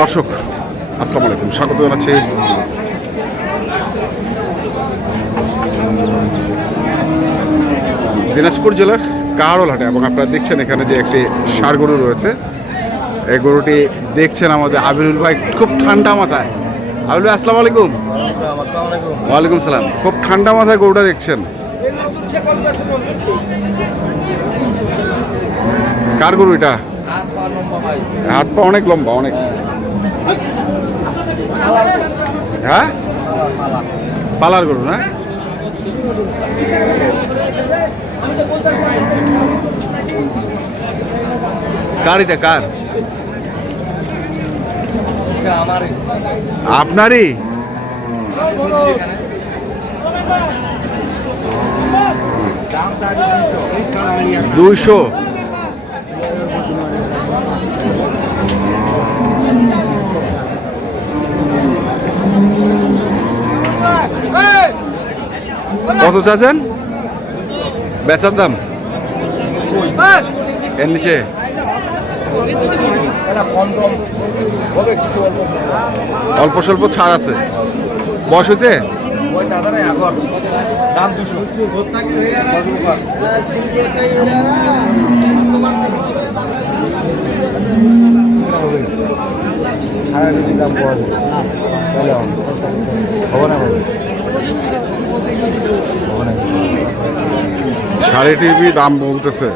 দর্শক আসসালামু আলাইকুম। স্বাগত জানাচ্ছি। দিনাজপুর জেলার কাহারোলহাটে এবং আপনারা দেখছেন এখানে যে একটি ষাড় গরু রয়েছে। এই গরুটি দেখছেন আমাদের আবিরুল ভাই খুব ঠান্ডা মাথায়। আবিরুল ভাই আসসালামু আলাইকুম। ওয়ালাইকুম সালাম। খুব ঠান্ডা মাথায় গরুটা দেখছেন। কার গরু এটা? হাত পা অনেক লম্বা অনেক। হ্যাঁ? পালার গরু না কার এটা কার? আপনারই? দুইশো। কত চাচ্ছেন? বেচার দাম? এর নিচে? অল্প স্বল্প ছাড় আছে। বয়স হয়েছে? সাড়ে টিভি দাম বলতেছে।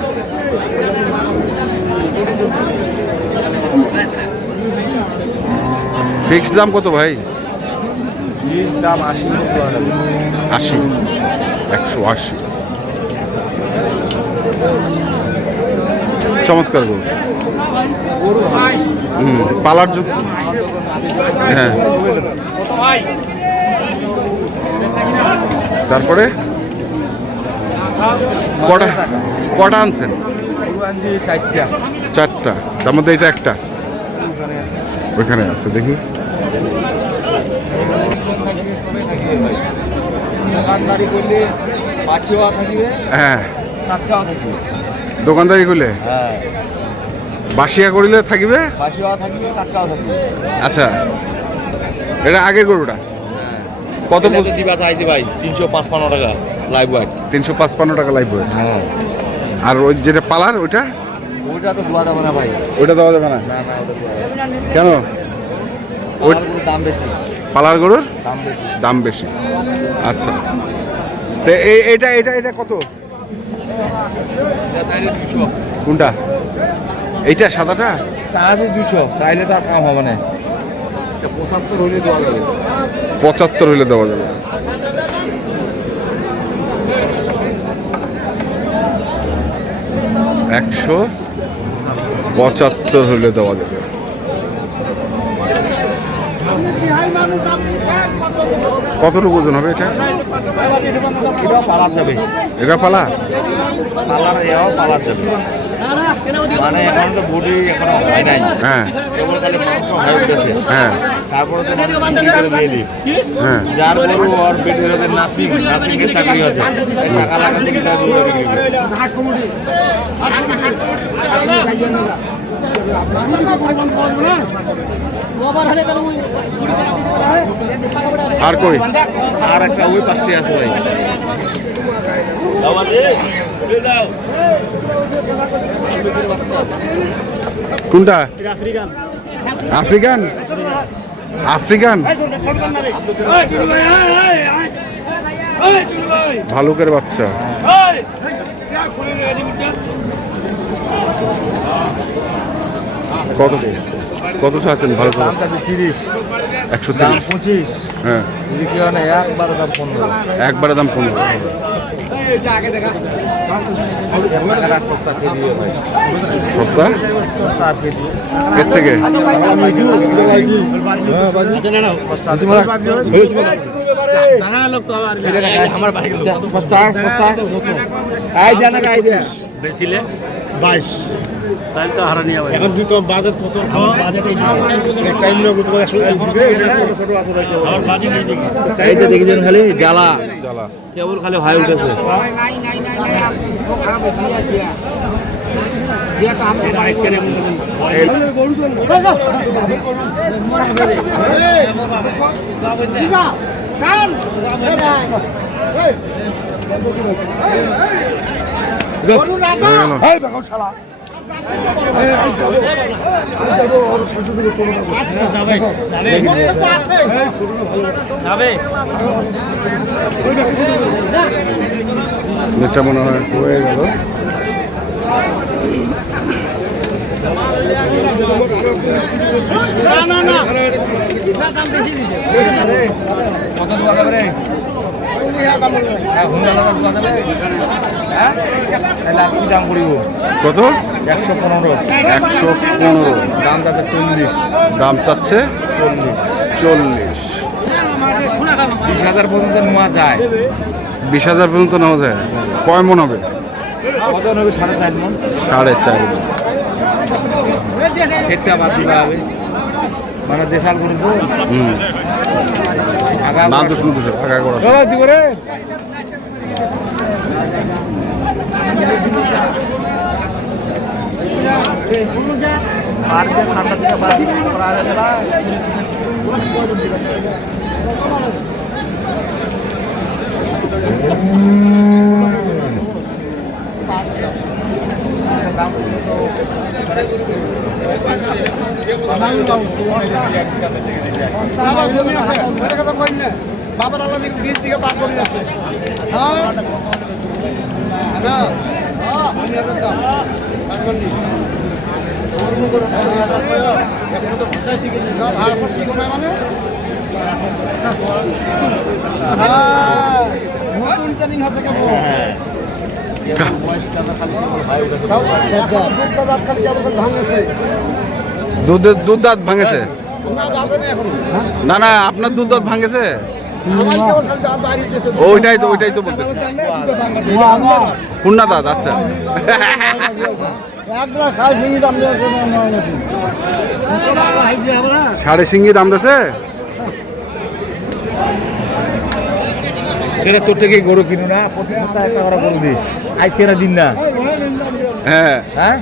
ফিক্সড দাম কত ভাই? দাম আশি আশি। একশো আশি। চমৎকার গরু। হুম পালার যুগ হ্যাঁ। তারপরে? কটা? কটা আনছেন? চারটা। তার মধ্যে এটা একটা? ওইখানে আছে দেখি। হ্যাঁ। দোকানদারি করলে? হ্যাঁ বাসিয়া করিলে থাকিবে? পাখিও থাকবে থাকবে আচ্ছা। এটা আগের গরুটা? কত কত দিবা চাইছে ভাই তিনশো পাঁচপান্ন টাকা। লাইভ ওয়াইট তিনশো পাঁচপান্ন টাকা লাইভ হ্যাঁ। আর ওই যেটা পালার ওইটা? ওইটা তো দোয়া যাবে না ভাই। ওইটা দেওয়া যাবে না। কেন? দাম বেশি। পালার গরুর? দাম বেশি। দাম বেশি। আচ্ছা। তো এই এটা এটা এটা কত? কোনটা? এইটা সাদাটা? চাহাজে দুশো চাইলে তো আর কাম হবে না। পঁচাত্তর হলে দেওয়া যাবে। পঁচাত্তর হইলে দেওয়া যাবে। একশো পঁচাত্তর হলে দেওয়া যাবে। কতটুকু ওজন হবে এটা? এটা পালা যাবে। এটা পালা? পালা পালা যাবে। মানে এখন তো ভোটই এখনও হয় নাই। হ্যাঁ। কেবল খালি মাংস হয়ে উঠেছে। হ্যাঁ। তারপরে তো করে দিয়ে দিই। হ্যাঁ। যার গরু ওর পেটের হাতে নাসিং নাসিং এর চাকরি আছে। টাকা লাগাতে কি তার আর কই? আর একটা ওই পাশে আছে ভাই। কোনটা? আফ্রিকান? আফ্রিকান? ভালুকের বাচ্চা। কত? কত চাচ্ছেন ভালো দাম চাচ্ছে তিরিশ। একশো তিরিশ। পঁচিশ। হ্যাঁ। যদি কি হয় না একবার দাম পনেরো। একবারে দাম পনেরো। সস্তা? কেজি ভাই সস্তা সস্তা। এর থেকে সস্তা সস্তা বাইশ। তাহলে তো হারানি হবে এখন তুই তো বাজেট কত? চার লোক তোমার ভাই চাইতে দেখেছেন খালি জ্বালা। জ্বালা। কেবল খালি হয়ে উঠেছে আজকের এমন হয়ে গেল। যাবে নেটটা মনে হয় হয়ে গেল। যাবে রে হ্যাঁ হুন্ডা লাগা আপনি দাম করিব কত? একশো পনেরো। একশো পনেরো। দাম যাবে চল্লিশ। দাম চাচ্ছে? চল্লিশ। বিশ হাজার পর্যন্ত নেওয়া যায়। বিশ হাজার পর্যন্ত নেওয়া যায়? কয় মন হবে? সাড়ে চার মন। সাড়ে চার মণ। সেটটা বাদ দিতে হবে। মানে দেশাল করুন তো হুম। আগা না তো শুনতেছে টাকা করা সবাই দিব রে বাবা জমি আছে এটা কথা কই না বাবার আল্লাহ দিকে দিকে পার করে আছে হ্যাঁ? দুধ দাঁত ভাঙেছে? না না আপনার দুধ দাঁত ভাঙেছে? ওইটাই তো ওইটাই তো বলতেছে। পূর্ণা দাঁত আচ্ছা। সাড়ে সিঙ্গি দাম দিয়েছে? এটা তোর থেকে গরু কিনু না প্রতি সপ্তাহে একটা করে গরু দিস। আজ কেনা দিন না। হ্যাঁ। হ্যাঁ?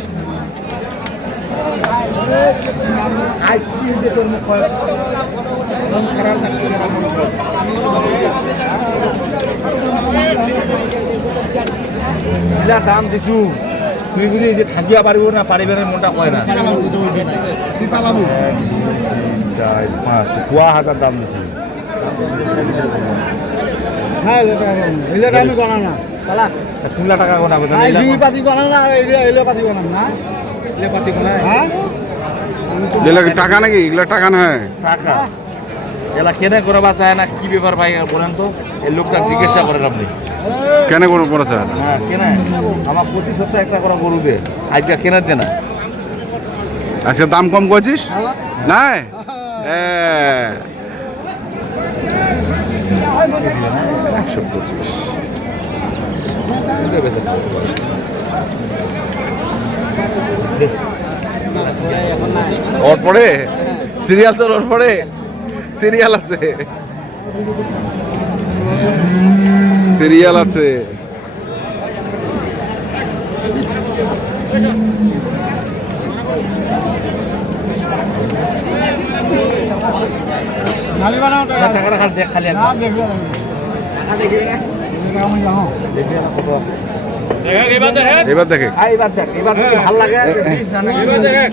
ইলা দাম দিছু। তুই বুঝি যে থাকিয়া পারিব না পারিবে না মনটা কয় না? পালাবো চার পাঁচ কুয়া হাজার দাম দিছি। হ্যাঁ আমি গণাম না। পালা? তিন লাখ টাকা আই পাতি গণাম না পাতি গণাম না। হ্যাঁ। টাকা নাকি? এগুলা টাকা নয় টাকা। এলা কেনে করবা চায় না কি ব্যাপার ভাই বলেন তো? এই লোকটা জিজ্ঞাসা করেন আপনি। কেন কোনো করেছে হ্যাঁ কেনে? আমার প্রতি সপ্তাহে একটা করে গরু দে। আজকে কেনার দে না। আচ্ছা দাম কম করছিস? নাই? হ্যাঁ। একশো পঁচিশ। ওর পরে সিরিয়াল তোর ওর পরে সিরিয়াল আছে। সিরিয়াল আছে। খালি দেখ খালি না একবার। দেখবে না। দেখবি না কত আছে। এবার দেখে। আয় এবার দেখ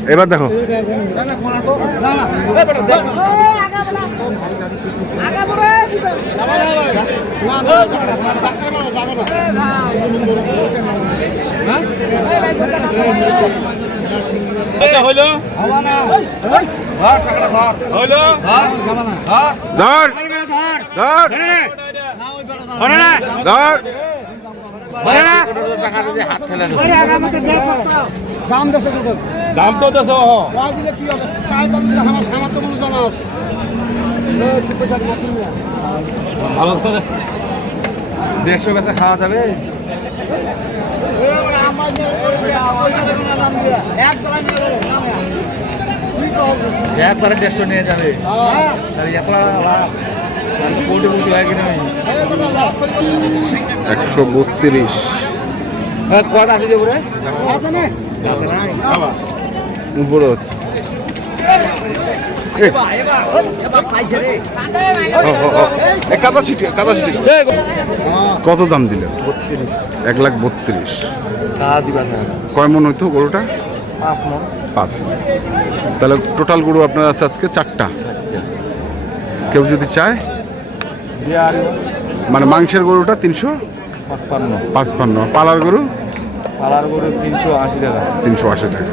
এবার দেখো। হইল। হইল? ধর, ধর। ধর। ধর। দাম দেশে দাম তো দেশ ওয়া দিলে কি হবে? কাল দাম দিলে আমার সামর্থ্য মনে জানা আছে। ভালো তো দেড়শো বেচা খাওয়া যাবে। একবারে দেড়শো নিয়ে যাবে। তাহলে একলা হয় কিনা একশো বত্রিশ। কত আছে যে করে উপরে হচ্ছে। কত দাম দিলেন? এক লাখ বত্রিশ। কয় মন হইতো গরুটা? পাঁচ মন। মন। তাহলে টোটাল গরু আপনার আছে আজকে চারটা। কেউ যদি চায় মানে মাংসের গরুটা তিনশো? পাঁচপান্ন। পাঁচপান্ন। পালার গরু? পালার গরু তিনশো আশি টাকা। তিনশো আশি টাকা।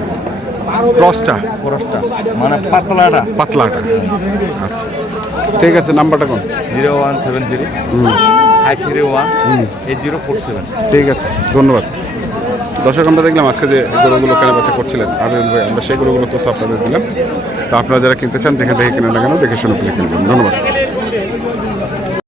ক্রসটা? খরচটা মানে পাতলাটা। পাতলাটা। আচ্ছা। ঠিক আছে নাম্বারটা কোন? জিরো ওয়ান সেভেন হুম। Five three one. Eight zero four seven. ঠিক আছে ধন্যবাদ। দর্শক আমরা দেখলাম আজকে যে গরুগুলো কেনা বেচা করছিলেন ভাই আমরা সেই গরুগুলো তথ্য আপনাদের দিলাম। তো আপনারা যারা কিনতে চান যেখান থেকে কিনেন না কেন দেখে শুনে বুঝে কিনবেন। ধন্যবাদ।